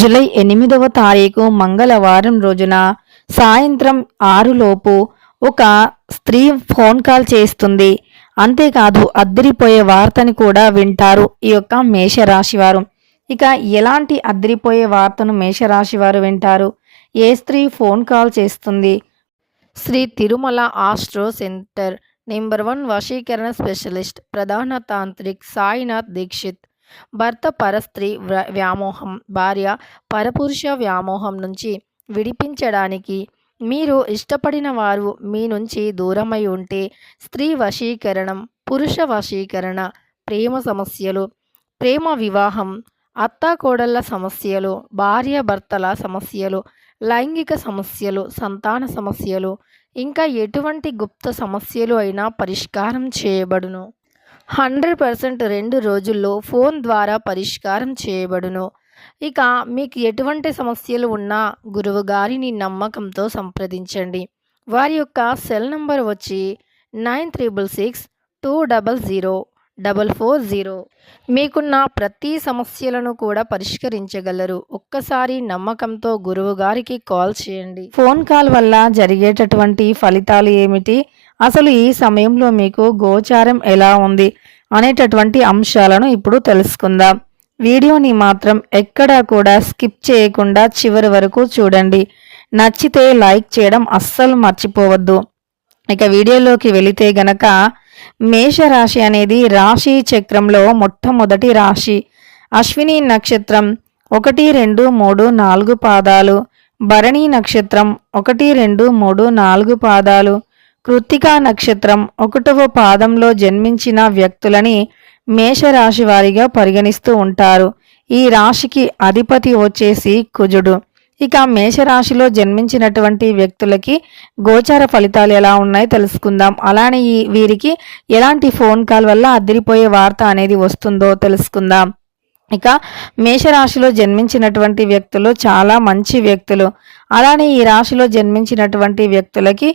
July 8వ తారీఖు మంగళవారం రోజున సాయంత్రం 6 లోపు ఒక స్త్రీ ఫోన్ కాల్ చేస్తుంది. అంతేకాదు అద్దిరిపోయే వార్తని కూడా వింటారు ఈ యొక్క మేషరాశి వారు. ఇక ఎలాంటి అద్దిరిపోయే వార్తను మేషరాశి వారు వింటారు? ఏ స్త్రీ ఫోన్ కాల్ చేస్తుంది? Sri Tirumala astro centre number 1 వశీకరణ స్పెషలిస్ట్ ప్రధాన తాంత్రిక్ సాయినాథ్ దీక్షిత్. భర్త పరస్త్రీ వ్యామోహం, భార్య పరపురుష వ్యామోహం నుంచి విడిపించడానికి, మీరు ఇష్టపడిన వారు మీ నుంచి దూరమై ఉంటే స్త్రీ వశీకరణం, పురుష వశీకరణ, ప్రేమ సమస్యలు, ప్రేమ వివాహం, అత్తాకోడళ్ల సమస్యలు, భార్య భర్తల సమస్యలు, లైంగిక సమస్యలు, సంతాన సమస్యలు, ఇంకా ఎటువంటి గుప్త సమస్యలు అయినా పరిష్కారం చేయబడును. 100% 2 రోజుల్లో ఫోన్ ద్వారా పరిష్కారం చేయబడును. ఇక మీకు ఎటువంటి సమస్యలు ఉన్నా గురువు గారిని నమ్మకంతో సంప్రదించండి. వారి యొక్క సెల్ నంబర్ వచ్చి 9366200440. మీకున్న ప్రతి సమస్యలను కూడా పరిష్కరించగలరు. ఒక్కసారి నమ్మకంతో గురువు గారికి కాల్ చేయండి. ఫోన్ కాల్ వల్ల జరిగేటటువంటి ఫలితాలు ఏమిటి? అసలు ఈ సమయంలో మీకు గోచారం ఎలా ఉంది అనేటటువంటి అంశాలను ఇప్పుడు తెలుసుకుందాం. వీడియోని మాత్రం ఎక్కడా కూడా స్కిప్ చేయకుండా చివరి వరకు చూడండి. నచ్చితే లైక్ చేయడం అస్సలు మర్చిపోవద్దు. ఇక వీడియోలోకి వెళితే గనక మేషరాశి అనేది రాశి చక్రంలో మొట్టమొదటి రాశి. అశ్విని నక్షత్రం 1, 2, 3, 4 పాదాలు, భరణి నక్షత్రం 1, 2, 3, 4 పాదాలు, కృత్తికా నక్షత్రం 1వ పాదంలో జన్మించిన వ్యక్తులని మేషరాశి వారిగా పరిగణిస్తూ ఉంటారు. ఈ రాశికి అధిపతి వచ్చేసి కుజుడు. ఇక మేషరాశిలో జన్మించినటువంటి వ్యక్తులకి గోచార ఫలితాలు ఎలా ఉన్నాయో తెలుసుకుందాం. అలానే వీరికి ఎలాంటి ఫోన్ కాల్ వల్ల అదిరిపోయే వార్త అనేది వస్తుందో తెలుసుకుందాం. ఇక మేషరాశిలో జన్మించినటువంటి వ్యక్తులు చాలా మంచి వ్యక్తులు. అలానే ఈ రాశిలో జన్మించినటువంటి వ్యక్తులకి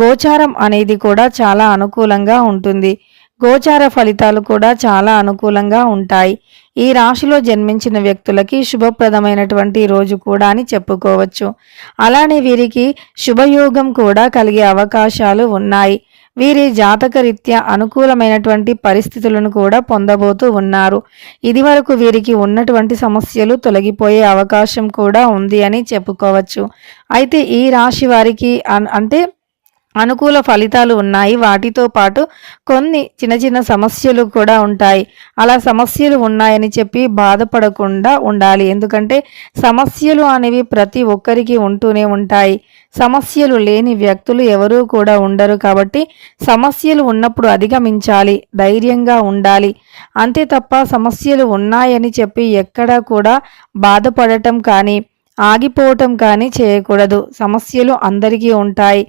గోచారం అనేది కూడా చాలా అనుకూలంగా ఉంటుంది. గోచార ఫలితాలు కూడా చాలా అనుకూలంగా ఉంటాయి. ఈ రాశిలో జన్మించిన వ్యక్తులకి శుభప్రదమైనటువంటి రోజు కూడా అని చెప్పుకోవచ్చు. అలానే వీరికి శుభయోగం కూడా కలిగే అవకాశాలు ఉన్నాయి. వీరి జాతకరీత్యా అనుకూలమైనటువంటి పరిస్థితులను కూడా పొందబోతూ ఉన్నారు. ఇదివరకు వీరికి ఉన్నటువంటి సమస్యలు తొలగిపోయే అవకాశం కూడా ఉంది అని చెప్పుకోవచ్చు. అయితే ఈ రాశి వారికి అంటే అనుకూల ఫలితాలు ఉన్నాయి. వాటితో పాటు కొన్ని చిన్న చిన్న సమస్యలు కూడా ఉంటాయి. అలా సమస్యలు ఉన్నాయని చెప్పి బాధపడకుండా ఉండాలి. ఎందుకంటే సమస్యలు అనేవి ప్రతి ఒక్కరికి ఉంటూనే ఉంటాయి. సమస్యలు లేని వ్యక్తులు ఎవరూ కూడా ఉండరు. కాబట్టి సమస్యలు ఉన్నప్పుడు అధిగమించాలి, ధైర్యంగా ఉండాలి. అంతే తప్ప సమస్యలు ఉన్నాయని చెప్పి ఎక్కడా కూడా బాధపడటం కానీ ఆగిపోవటం కానీ చేయకూడదు. సమస్యలు అందరికీ ఉంటాయి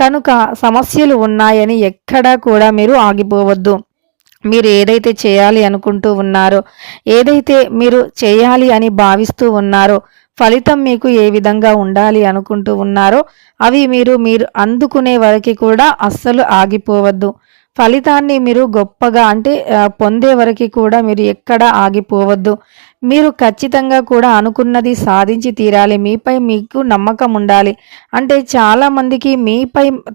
కనుక సమస్యలు ఉన్నాయని ఎక్కడా కూడా మీరు ఆగిపోవద్దు. మీరు ఏదైతే చేయాలి అనుకుంటూ ఉన్నారో, ఏదైతే మీరు చేయాలి అని భావిస్తూ ఉన్నారో, ఫలితం మీకు ఏ విధంగా ఉండాలి అనుకుంటూ ఉన్నారో అవి మీరు అందుకునే వరకు కూడా అస్సలు ఆగిపోవద్దు. ఫలితాన్ని మీరు గొప్పగా అంటే పొందే వరకు కూడా మీరు ఎక్కడ ఆగిపోవద్దు. మీరు ఖచ్చితంగా కూడా అనుకున్నది సాధించి తీరాలి. మీపై మీకు నమ్మకం ఉండాలి. అంటే చాలామందికి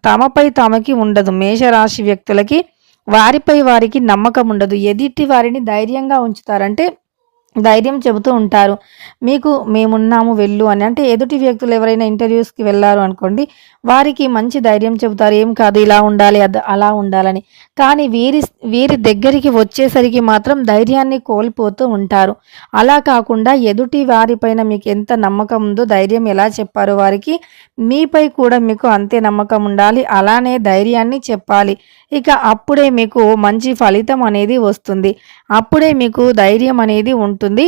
తమపై తమకి ఉండదు. మేషరాశి వ్యక్తులకి వారిపై వారికి నమ్మకం ఉండదు. ఎదుటి వారిని ధైర్యంగా ఉంచుతారంటే ధైర్యం చెబుతూ ఉంటారు. మీకు మేమున్నాము వెళ్ళు అని. అంటే ఎదుటి వ్యక్తులు ఎవరైనా ఇంటర్వ్యూస్కి వెళ్ళారు అనుకోండి, వారికి మంచి ధైర్యం చెబుతారు. ఏం కాదు, ఇలా ఉండాలి, అలా ఉండాలని. కానీ వీరి దగ్గరికి వచ్చేసరికి మాత్రం ధైర్యాన్ని కోల్పోతూ ఉంటారు. అలా కాకుండా ఎదుటి వారిపైన మీకు ఎంత నమ్మకం ఉందో ధైర్యం ఎలా చెప్పారో వారికి మీపై కూడా మీకు అంతే నమ్మకం ఉండాలి. అలానే ధైర్యాన్ని చెప్పాలి. ఇక అప్పుడే మీకు మంచి ఫలితం అనేది వస్తుంది. అప్పుడే మీకు ధైర్యం అనేది ఉంటుంది.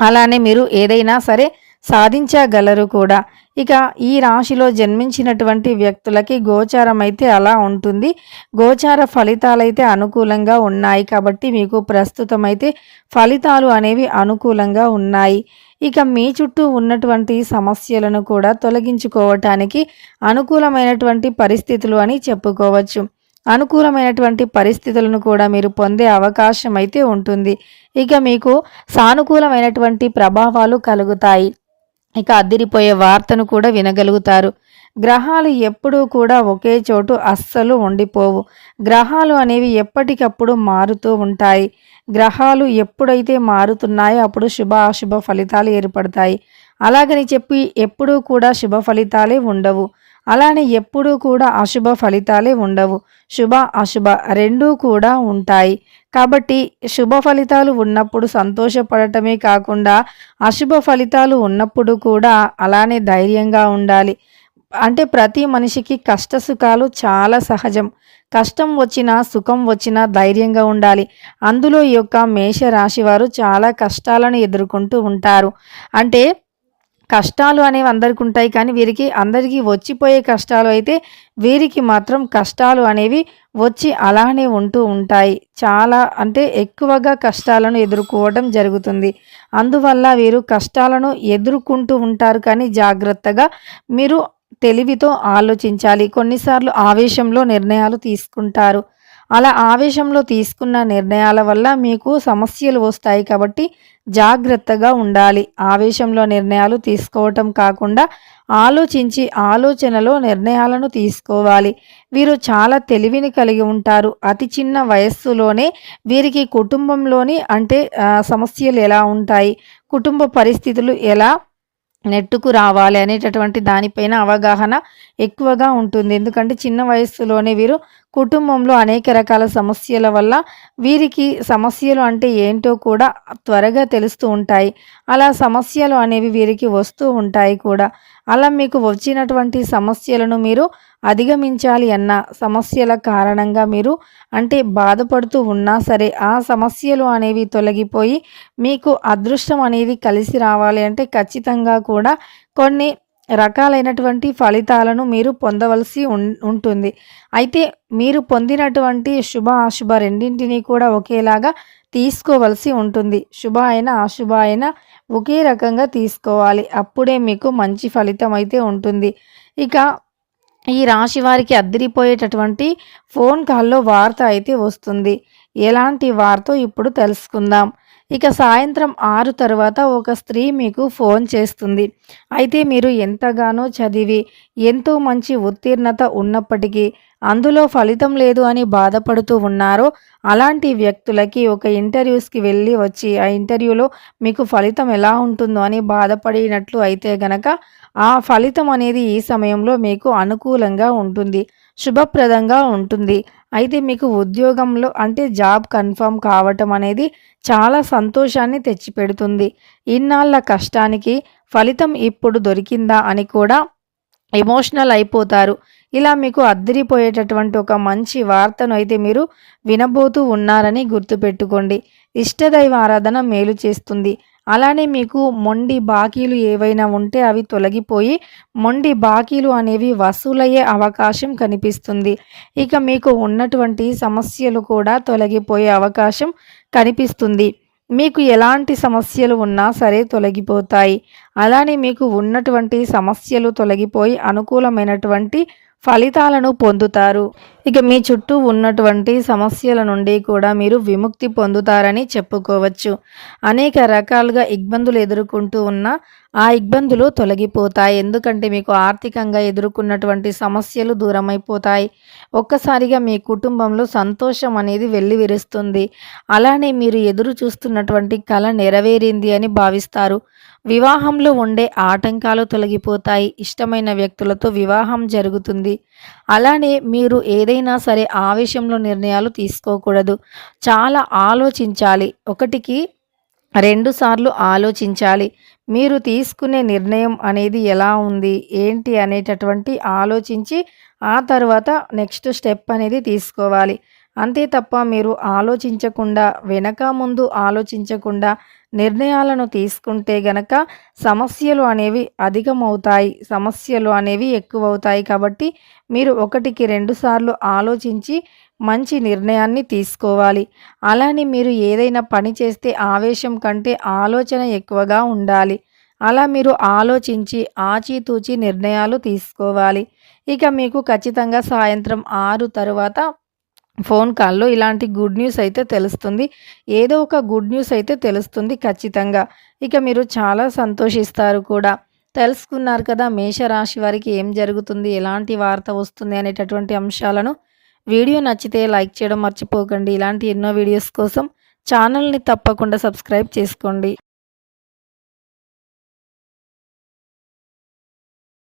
అలానే మీరు ఏదైనా సరే సాధించగలరు కూడా. ఇక ఈ రాశిలో జన్మించినటువంటి వ్యక్తులకి గోచారం అయితే అలా ఉంటుంది. గోచార ఫలితాలైతే అనుకూలంగా ఉన్నాయి. కాబట్టి మీకు ప్రస్తుతం అయితే ఫలితాలు అనేవి అనుకూలంగా ఉన్నాయి. ఇక మీ చుట్టూ ఉన్నటువంటి సమస్యలను కూడా తొలగించుకోవటానికి అనుకూలమైనటువంటి పరిస్థితులు అని చెప్పుకోవచ్చు. అనుకూలమైనటువంటి పరిస్థితులను కూడా మీరు పొందే అవకాశం అయితే ఉంటుంది. ఇక మీకు సానుకూలమైనటువంటి ప్రభావాలు కలుగుతాయి. ఇక అదిరిపోయే వార్తను కూడా వినగలుగుతారు. గ్రహాలు ఎప్పుడూ కూడా ఒకే చోటు అస్సలు ఉండిపోవు. గ్రహాలు అనేవి ఎప్పటికప్పుడు మారుతూ ఉంటాయి. గ్రహాలు ఎప్పుడైతే మారుతున్నాయో అప్పుడు శుభ, అశుభ ఫలితాలు ఏర్పడతాయి. అలాగని చెప్పి ఎప్పుడూ కూడా శుభ ఫలితాలే ఉండవు. అలానే ఎప్పుడూ కూడా అశుభ ఫలితాలే ఉండవు. శుభ, అశుభ రెండూ కూడా ఉంటాయి. కాబట్టి శుభ ఫలితాలు ఉన్నప్పుడు సంతోషపడటమే కాకుండా అశుభ ఫలితాలు ఉన్నప్పుడు కూడా అలానే ధైర్యంగా ఉండాలి. అంటే ప్రతి మనిషికి కష్ట సుఖాలు చాలా సహజం. కష్టం వచ్చినా, సుఖం వచ్చినా ధైర్యంగా ఉండాలి. అందులో ఈ యొక్క మేషరాశి వారు చాలా కష్టాలను ఎదుర్కొంటూ ఉంటారు. అంటే కష్టాలు అనేవి అందరికి ఉంటాయి. కానీ వీరికి అందరికీ వచ్చిపోయే కష్టాలు అయితే వీరికి మాత్రం కష్టాలు అనేవి వచ్చి అలానే ఉంటూ ఉంటాయి. చాలా అంటే ఎక్కువగా కష్టాలను ఎదుర్కోవడం జరుగుతుంది. అందువల్ల వీరు కష్టాలను ఎదుర్కొంటూ ఉంటారు. కానీ జాగ్రత్తగా మీరు తెలివితో ఆలోచించాలి. కొన్నిసార్లు ఆవేశంలో నిర్ణయాలు తీసుకుంటారు. అలా ఆవేశంలో తీసుకున్న నిర్ణయాల వల్ల మీకు సమస్యలు వస్తాయి కాబట్టి జాగ్రత్తగా ఉండాలి. ఆవేశంలో నిర్ణయాలు తీసుకోవటం కాకుండా ఆలోచించి ఆలోచనలో నిర్ణయాలను తీసుకోవాలి. వీరు చాలా తెలివిని కలిగి ఉంటారు. అతి చిన్న వయస్సులోనే వీరికి కుటుంబంలోని అంటే సమస్యలు ఎలా ఉంటాయి, కుటుంబ పరిస్థితులు ఎలా నెట్టుకు రావాలి అనేటటువంటి దానిపైన అవగాహన ఎక్కువగా ఉంటుంది. ఎందుకంటే చిన్న వయస్సులోనే వీరు కుటుంబంలో అనేక రకాల సమస్యల వల్ల వీరికి సమస్యలు అంటే ఏంటో కూడా త్వరగా తెలుస్తూ ఉంటాయి. అలా సమస్యలు అనేవి వీరికి వస్తూ ఉంటాయి కూడా. అలా మీకు వచ్చినటువంటి సమస్యలను మీరు అధిగమించాలి అన్న సమస్యల కారణంగా మీరు అంటే బాధపడుతూ ఉన్నా సరే ఆ సమస్యలు అనేవి తొలగిపోయి మీకు అదృష్టం అనేది కలిసి రావాలి అంటే ఖచ్చితంగా కూడా కొన్ని రకాలైనటువంటి ఫలితాలను మీరు పొందవలసి ఉంటుంది. అయితే మీరు పొందినటువంటి శుభ, అశుభ రెండింటిని కూడా ఒకేలాగా తీసుకోవలసి ఉంటుంది. శుభ అయినా, అశుభ అయినా ఒకే రకంగా తీసుకోవాలి. అప్పుడే మీకు మంచి ఫలితం అయితే ఉంటుంది. ఇక ఈ రాశి వారికి అద్దిరిపోయేటటువంటి ఫోన్ కాల్‌లో వార్త అయితే వస్తుంది. ఎలాంటి వార్తో ఇప్పుడు తెలుసుకుందాం. ఇక సాయంత్రం 6 తరువాత ఒక స్త్రీ మీకు ఫోన్ చేస్తుంది. అయితే మీరు ఎంతగానో చదివి, ఎంతో మంచి ఉత్తీర్ణత ఉన్నప్పటికీ అందులో ఫలితం లేదు అని బాధపడుతూ ఉన్నారో, అలాంటి వ్యక్తులకి ఒక ఇంటర్వ్యూస్‌కి వెళ్ళి వచ్చి, ఆ ఇంటర్వ్యూలో మీకు ఫలితం ఎలా ఉంటుందో అని బాధపడినట్లు అయితే గనక, ఆ ఫలితం అనేది ఈ సమయంలో మీకు అనుకూలంగా ఉంటుంది. శుభప్రదంగా ఉంటుంది. అయితే మీకు ఉద్యోగంలో అంటే జాబ్ కన్ఫర్మ్ కావటం అనేది చాలా సంతోషాన్ని తెచ్చిపెడుతుంది. ఇన్నాళ్ళ కష్టానికి ఫలితం ఇప్పుడు దొరికిందా అని కూడా ఎమోషనల్ అయిపోతారు. ఇలా మీకు అద్దిరిపోయేటటువంటి ఒక మంచి వార్తను అయితే మీరు వినబోతూ ఉన్నారని గుర్తుపెట్టుకోండి. ఇష్టదైవ ఆరాధన మేలు చేస్తుంది. అలానే మీకు మొండి బాకీలు ఏవైనా ఉంటే అవి తొలగిపోయి మొండి బాకీలు అనేవి వసూలయ్యే అవకాశం కనిపిస్తుంది. ఇక మీకు ఉన్నటువంటి సమస్యలు కూడా తొలగిపోయే అవకాశం కనిపిస్తుంది. మీకు ఎలాంటి సమస్యలు ఉన్నా సరే తొలగిపోతాయి. అలానే మీకు ఉన్నటువంటి సమస్యలు తొలగిపోయి అనుకూలమైనటువంటి ఫలితాలను పొందుతారు. ఇక మీ చుట్టూ ఉన్నటువంటి సమస్యల నుండి కూడా మీరు విముక్తి పొందుతారని చెప్పుకోవచ్చు. అనేక రకాలుగా ఇబ్బందులు ఎదుర్కొంటూ ఉన్న ఆ ఇబ్బందులు తొలగిపోతాయి. ఎందుకంటే మీకు ఆర్థికంగా ఎదుర్కొన్నటువంటి సమస్యలు దూరమైపోతాయి. ఒక్కసారిగా మీ కుటుంబంలో సంతోషం అనేది వెల్లివిరుస్తుంది. అలానే మీరు ఎదురు చూస్తున్నటువంటి కల నెరవేరింది అని భావిస్తారు. వివాహంలో ఉండే ఆటంకాలు తొలగిపోతాయి. ఇష్టమైన వ్యక్తులతో వివాహం జరుగుతుంది. అలానే మీరు ఏదైనా సరే ఆవేశంలో నిర్ణయాలు తీసుకోకూడదు. చాలా ఆలోచించాలి. ఒకటికి 2 సార్లు ఆలోచించాలి. మీరు తీసుకునే నిర్ణయం అనేది ఎలా ఉంది, ఏంటి అనేటటువంటి ఆలోచించి ఆ తర్వాత నెక్స్ట్ స్టెప్ అనేది తీసుకోవాలి. అంతే తప్ప మీరు ఆలోచించకుండా, వెనక ముందు ఆలోచించకుండా నిర్ణయాలను తీసుకుంటే గనక సమస్యలు అనేవి అధికమవుతాయి. సమస్యలు అనేవి ఎక్కువవుతాయి. కాబట్టి మీరు 1కి 2 సార్లు ఆలోచించి మంచి నిర్ణయాన్ని తీసుకోవాలి. అలానే మీరు ఏదైనా పని చేస్తే ఆవేశం కంటే ఆలోచన ఎక్కువగా ఉండాలి. అలా మీరు ఆలోచించి ఆచితూచి నిర్ణయాలు తీసుకోవాలి. ఇక మీకు ఖచ్చితంగా సాయంత్రం 6 తరువాత ఫోన్ కాల్‌లో ఇలాంటి గుడ్ న్యూస్ అయితే తెలుస్తుంది. ఏదో ఒక గుడ్ న్యూస్ అయితే తెలుస్తుంది ఖచ్చితంగా. ఇక మీరు చాలా సంతోషిస్తారు కూడా. తెలుసుకున్నారు కదా మేషరాశి వారికి ఏం జరుగుతుంది? ఎలాంటి వార్త వస్తుంది? అనేటటువంటి అంశాలను. వీడియో నచ్చితే లైక్ చేయడం మర్చిపోకండి. ఇలాంటి ఎన్నో వీడియోస్ కోసం ఛానల్‌ని తప్పకుండా సబ్స్క్రైబ్ చేసుకోండి.